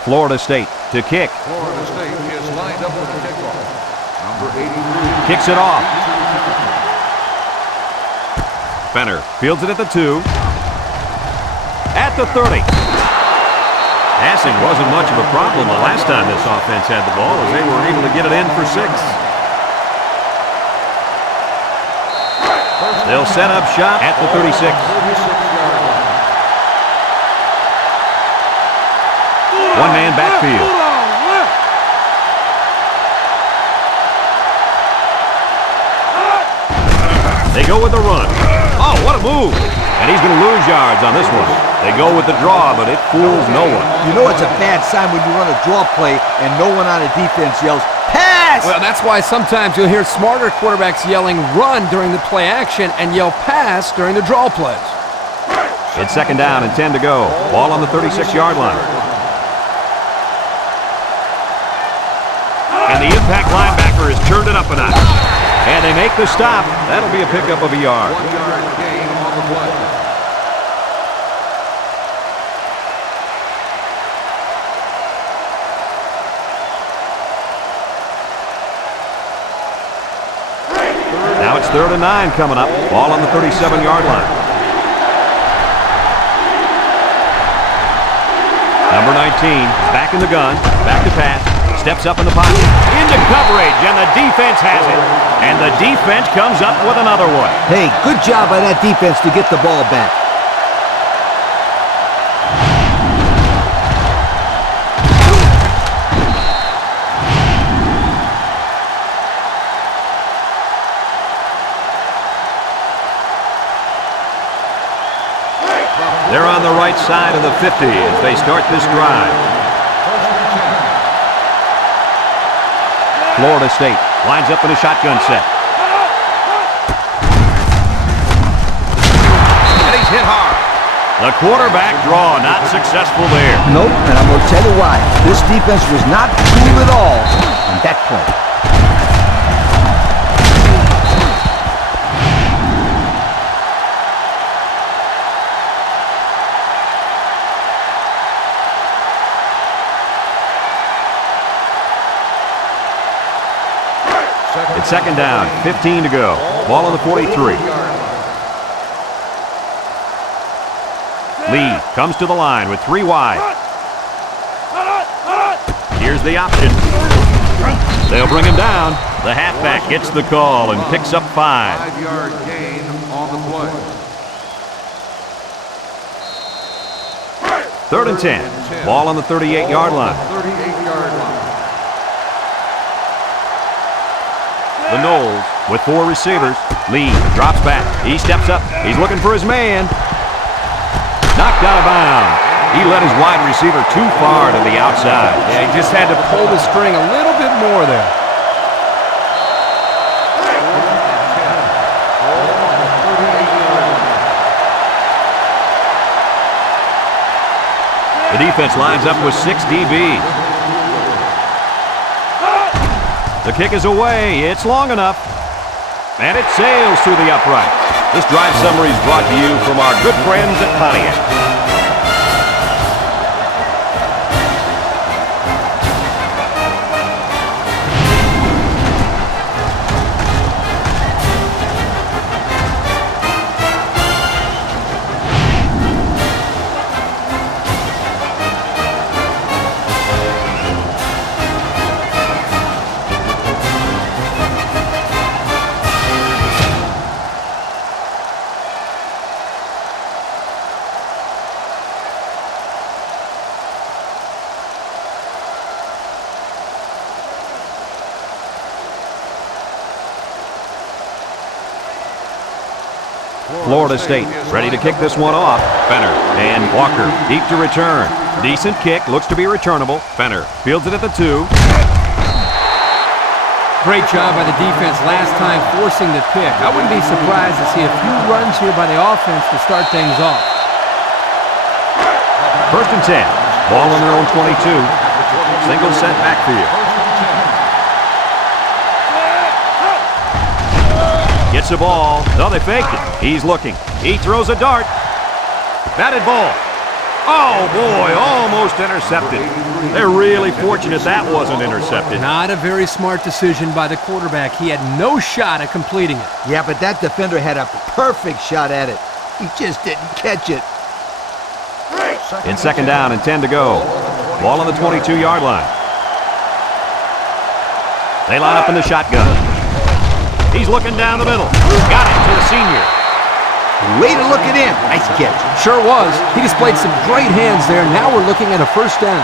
Florida State to kick. Florida State is lined up with the kickoff. Number 83. Kicks it off. Fenner fields it at the 2. At the 30. Passing wasn't much of a problem the last time this offense had the ball as they were able to get it in for 6. They'll set up shop at the 36. One-man backfield. They go with the run. Oh, what a move. And he's going to lose yards on this one. They go with the draw, but it fools no one. You know it's a bad sign when you run a draw play and no one on the defense yells, pass! Well, that's why sometimes you'll hear smarter quarterbacks yelling run during the play action and yell pass during the draw plays. It's second down and 10 to go. Ball on the 36-yard line. And the impact linebacker has turned it up a notch. And they make the stop. That'll be a pickup of a yard. 1 yard gain on the play. Now it's 3rd and 9 coming up. Ball on the 37-yard line. Number 19 is back in the gun. Back to pass. Steps up in the pocket. Into coverage, and the defense has it. And the defense comes up with another one. Hey, good job by that defense to get the ball back. They're on the right side of the 50 as they start this drive. Florida State lines up in a shotgun set. And he's hit hard. The quarterback draw not successful there. Nope, and I'm going to tell you why. This defense was not cool at all on that play. It's second down, 15 to go. Ball on the 43. Lee comes to the line with 3 wide. Here's the option. They'll bring him down. The halfback gets the call and picks up 5. 5 yard gain on the play. 3rd and 10. Ball on the 38-yard line. 38-yard line. The Noles with 4 receivers. Lee drops back. He steps up. He's looking for his man. Knocked out of bounds. He led his wide receiver too far to the outside. Yeah, he just had to pull the string a little bit more there. The defense lines up with 6 DBs. The kick is away. It's long enough. And it sails through the upright. This drive summary is brought to you from our good friends at Pontiac. Florida State ready to kick this one off. Fenner and Walker deep to return. Decent kick, looks to be returnable. Fenner fields it at the 2. Great job by the defense last time forcing the pick. I wouldn't be surprised to see a few runs here by the offense to start things off. 1st and 10. Ball on their own 22. Single set backfield. Gets the ball. No, they faked it. He's looking. He throws a dart. Batted ball. Oh, boy, almost intercepted. They're really fortunate that wasn't intercepted. Not a very smart decision by the quarterback. He had no shot at completing it. Yeah, but that defender had a perfect shot at it. He just didn't catch it. In 2nd down and 10 to go. Ball on the 22-yard line. They line up in the shotgun. He's looking down the middle. Got it to the senior. Way to look it in. Nice catch. Sure was. He displayed some great hands there. Now we're looking at a 1st down.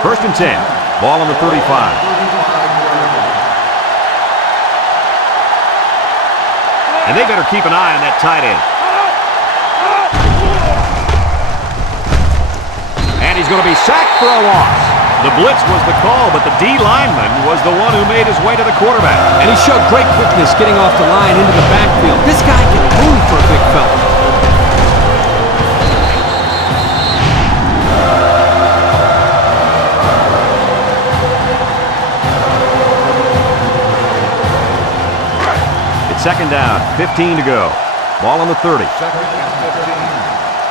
First and 10. Ball on the 35. And they better keep an eye on that tight end. And he's going to be sacked for a loss. The blitz was the call, but the D lineman was the one who made his way to the quarterback. And he showed great quickness getting off the line into the backfield. This guy can move for a big fella. It's 2nd down, 15 to go. Ball on the 30. 2nd and 15.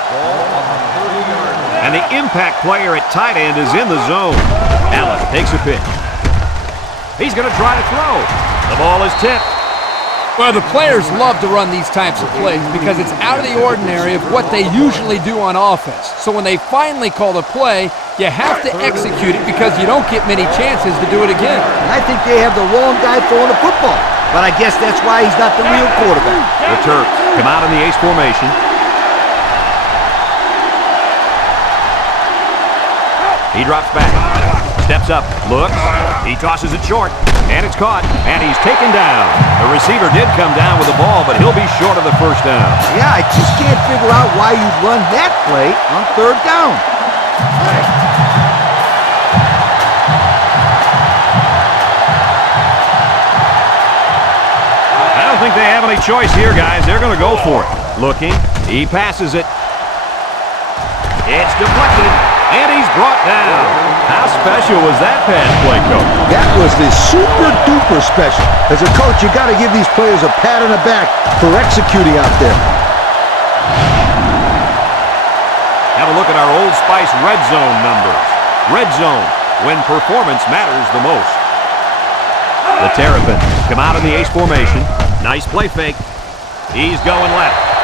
Ball on the 30-yard line. And the impact player at tight end is in the zone. Allen takes a pitch. He's going to try to throw. The ball is tipped. Well, the players love to run these types of plays because it's out of the ordinary of what they usually do on offense. So when they finally call the play, you have to execute it because you don't get many chances to do it again. And I think they have the wrong guy throwing the football. But I guess that's why he's not the real quarterback. The Terps come out in the ace formation. He drops back, steps up, looks, he tosses it short, and it's caught, and he's taken down. The receiver did come down with the ball, but he'll be short of the 1st down. Yeah, I just can't figure out why you'd run that play on 3rd down. I don't think they have any choice here, guys. They're going to go for it. Looking, he passes it. It's deflected. And he's brought down. How special was that pass play, Coach? That was the super-duper special. As a coach, you got to give these players a pat on the back for executing out there. Have a look at our Old Spice Red Zone numbers. Red Zone, when performance matters the most. The Terrapins come out in the ace formation. Nice play fake. He's going left.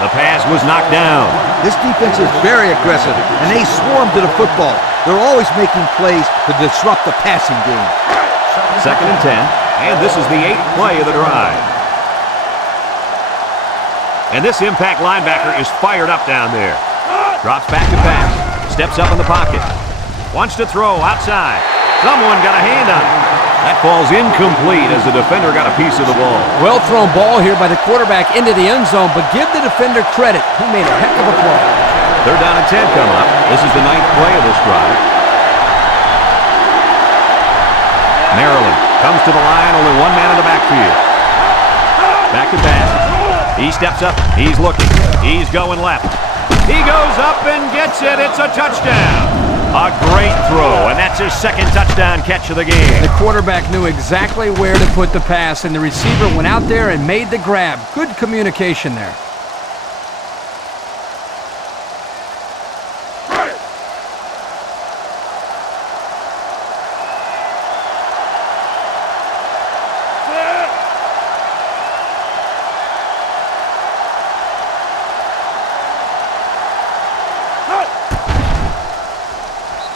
The pass was knocked down. This defense is very aggressive, and they swarm to the football. They're always making plays to disrupt the passing game. 2nd and 10, and this is the 8th play of the drive. And this impact linebacker is fired up down there. Drops back to pass, steps up in the pocket. Wants to throw outside. Someone got a hand on it. That ball's incomplete as the defender got a piece of the ball. Well thrown ball here by the quarterback into the end zone, but give the defender credit. He made a heck of a play. 3rd down and 10 coming up. This is the 9th play of this drive. Maryland comes to the line, only one man in the backfield. Back to pass. He steps up. He's looking. He's going left. He goes up and gets it. It's a touchdown. A great throw, and that's his second touchdown catch of the game. The quarterback knew exactly where to put the pass, and the receiver went out there and made the grab. Good communication there.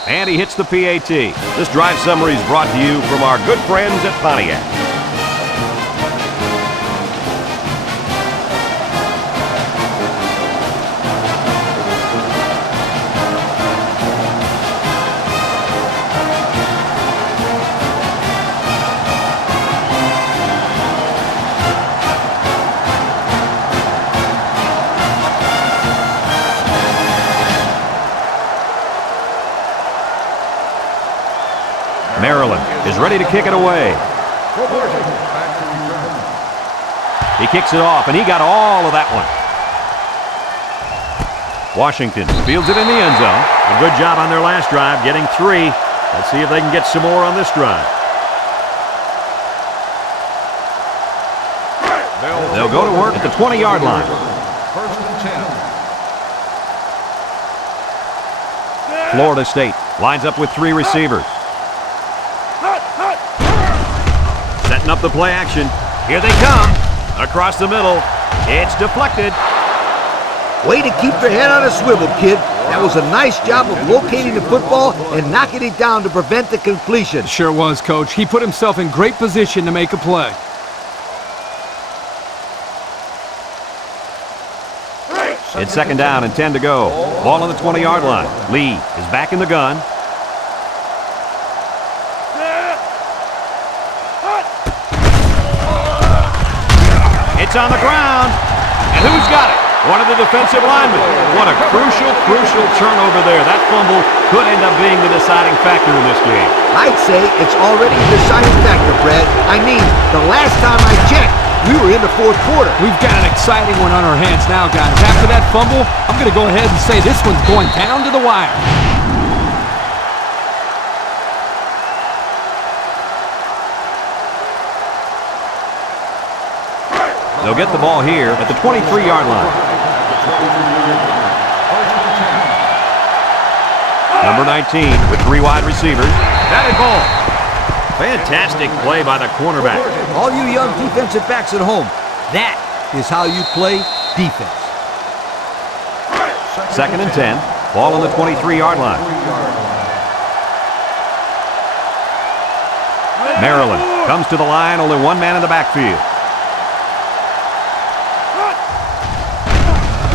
And he hits the PAT. This drive summary is brought to you from our good friends at Pontiac. Maryland is ready to kick it away. He kicks it off, and he got all of that one. Washington fields it in the end zone. A good job on their last drive, getting 3. Let's see if they can get some more on this drive. They'll go to work at the 20-yard line. First and 10. Florida State lines up with 3 receivers. Setting up the play action. Here they come. Across the middle. It's deflected. Way to keep your head on a swivel, kid. That was a nice job of locating the football and knocking it down to prevent the completion. Sure was, Coach. He put himself in great position to make a play. It's second down and 10 to go. Ball on the 20-yard line. Lee is back in the gun. It's on the ground. And who's got it? One of the defensive linemen. What a crucial turnover there. That fumble could end up being the deciding factor in this game. I'd say it's already a deciding factor, Brad. I mean, the last time I checked, we were in the fourth quarter. We've got an exciting one on our hands now, guys. After that fumble, I'm going to go ahead and say this one's going down to the wire. They'll get the ball here at the 23-yard line. Number 19 with 3 wide receivers. Batted ball. Fantastic play by the cornerback. All you young defensive backs at home, that is how you play defense. Second and 10. Ball on the 23-yard line. Maryland comes to the line, only 1 man in the backfield.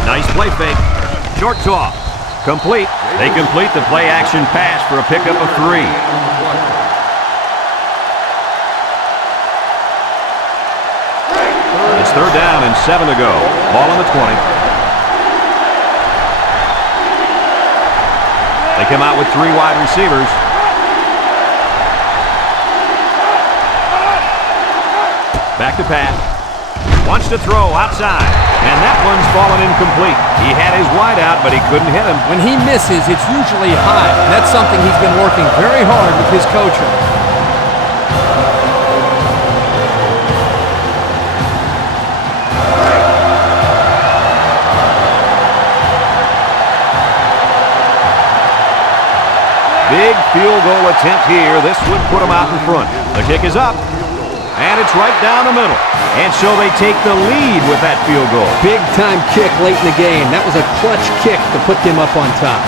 Nice play fake. Short toss. Complete. They complete the play-action pass for a pickup of 3. It's third down and 7 to go. Ball on the 20. They come out with 3 wide receivers. Back to pass. Wants to throw outside. And that one's fallen incomplete. He had his wide out, but he couldn't hit him. When he misses, it's usually high. And that's something he's been working very hard with his coaching. Big field goal attempt here. This would put him out in front. The kick is up. And it's right down the middle. And so they take the lead with that field goal. Big-time kick late in the game. That was a clutch kick to put them up on top.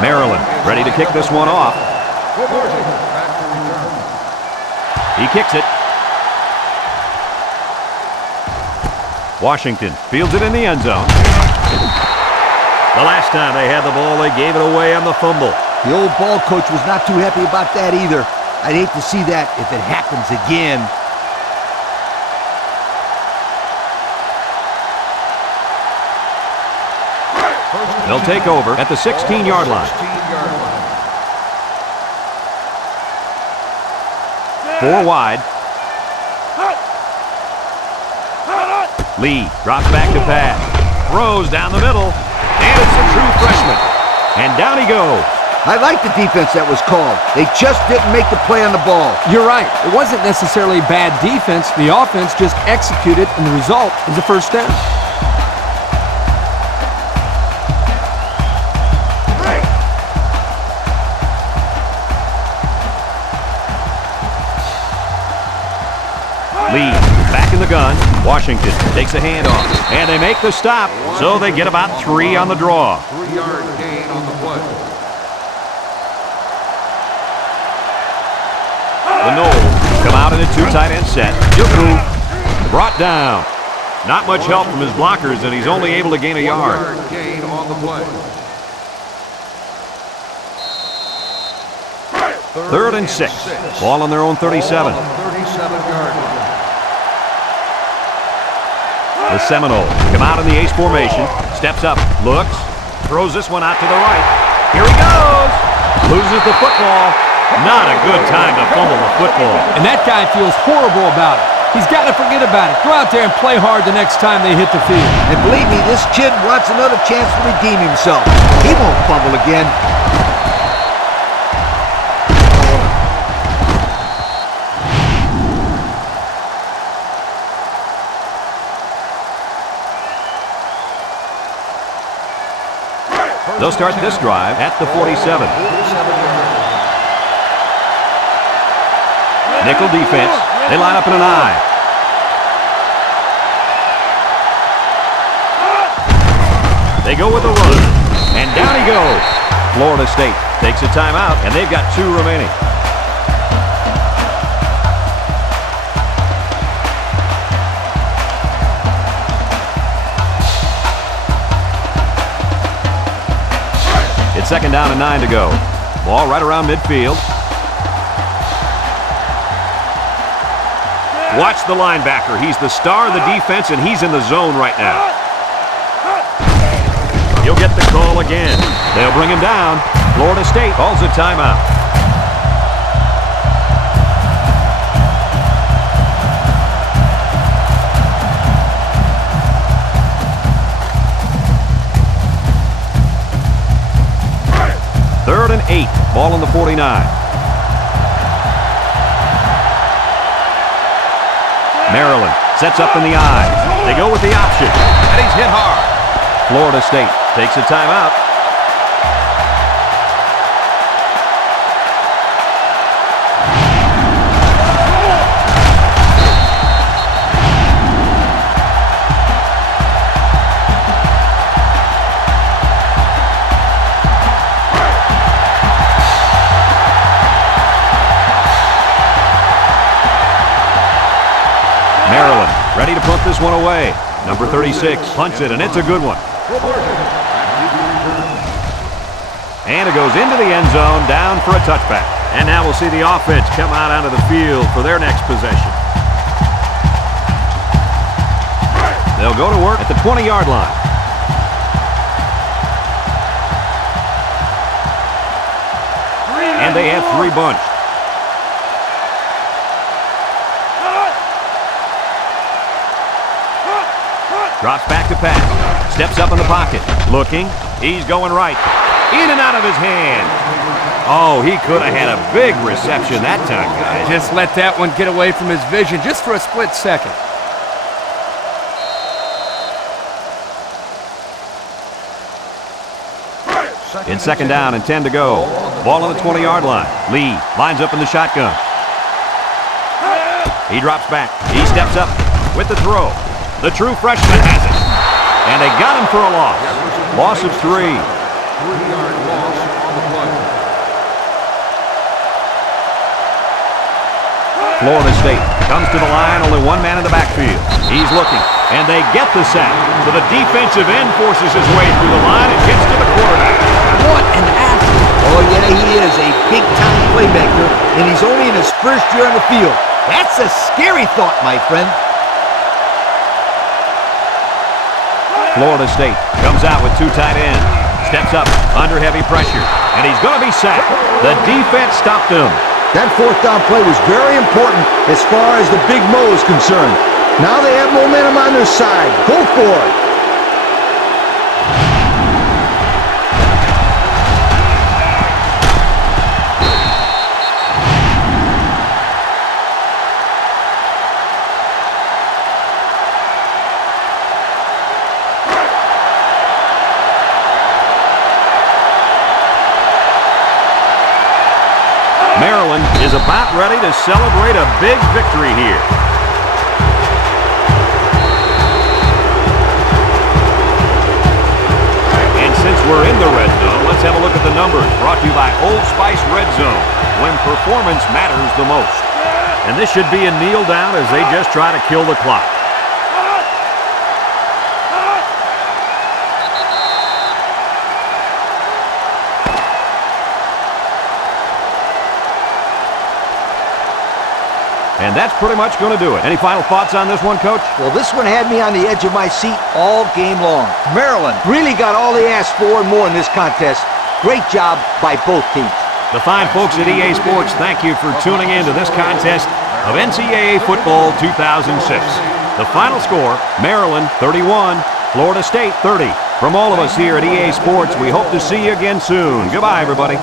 Maryland ready to kick this one off. He kicks it. Washington fields it in the end zone. The last time they had the ball, they gave it away on the fumble. The old ball coach was not too happy about that either. I'd hate to see that if it happens again. They'll take over at the 16-yard line. 4 wide. Lee drops back to pass. Throws down the middle. And it's a true freshman. And down he goes. I like the defense that was called. They just didn't make the play on the ball. You're right. It wasn't necessarily bad defense. The offense just executed, and the result is a first down. Lee back in the gun. Washington takes a handoff. And they make the stop, so they get about 3 on the draw. 3-yard gain on the play. The Knowles come out in a 2 tight end set. Juku brought down. Not much help from his blockers, and he's only able to gain a yard. 1-yard gain on the play. 3rd and 6. Ball on their own 37. 37-yard line. The Seminoles come out in the ace formation. Steps up, looks, throws this one out to the right. Here he goes. Loses the football. Not a good time to fumble the football. And that guy feels horrible about it. He's got to forget about it. Go out there and play hard the next time they hit the field. And believe me, this kid wants another chance to redeem himself. He won't fumble again. They'll start this drive at the 47. Nickel defense. They line up in an I. They go with a run. And down he goes. Florida State takes a timeout, and they've got 2 remaining. It's 2nd down and 9 to go. Ball right around midfield. Watch the linebacker. He's the star of the defense, and he's in the zone right now. He'll get the call again. They'll bring him down. Florida State calls a timeout. Third and 8. Ball on the 49. Maryland sets up in the I. They go with the option. And he's hit hard. Florida State takes a timeout. Maryland ready to punt this one away. Number 36 punts it, and it's a good one. And it goes into the end zone, down for a touchback. And now we'll see the offense come out onto the field for their next possession. They'll go to work at the 20-yard line. And they have 3 bunched. Drops back to pass. Steps up in the pocket. Looking. He's going right. In and out of his hand. Oh, he could have had a big reception that time, guys. Just let that one get away from his vision just for a split second. It's 2nd down and 10 to go. Ball on the 20-yard line. Lee lines up in the shotgun. He drops back. He steps up with the throw. The true freshman has it. And they got him for a loss. Loss of 3. 3-yard loss on the play. Florida State comes to the line, only 1 man in the backfield. He's looking, and they get the sack. So the defensive end forces his way through the line and gets to the quarterback. What an athlete. Oh, yeah, he is a big-time playmaker, and he's only in his first year on the field. That's a scary thought, my friend. Florida State comes out with two tight ends. Steps up under heavy pressure, and he's going to be sacked. The defense stopped him. That fourth down play was very important as far as the Big Mo is concerned. Now they have momentum on their side. Go for it. Maryland is about ready to celebrate a big victory here. And since we're in the red zone, let's have a look at the numbers brought to you by Old Spice Red Zone, when performance matters the most. And this should be a kneel down as they just try to kill the clock. And that's pretty much going to do it. Any final thoughts on this one, Coach? Well, this one had me on the edge of my seat all game long. Maryland really got all they asked for and more in this contest. Great job by both teams. The fine folks at EA Sports, thank you for tuning in to this contest of NCAA Football 2006. The final score, Maryland 31, Florida State 30. From all of us here at EA Sports, we hope to see you again soon. Goodbye, everybody.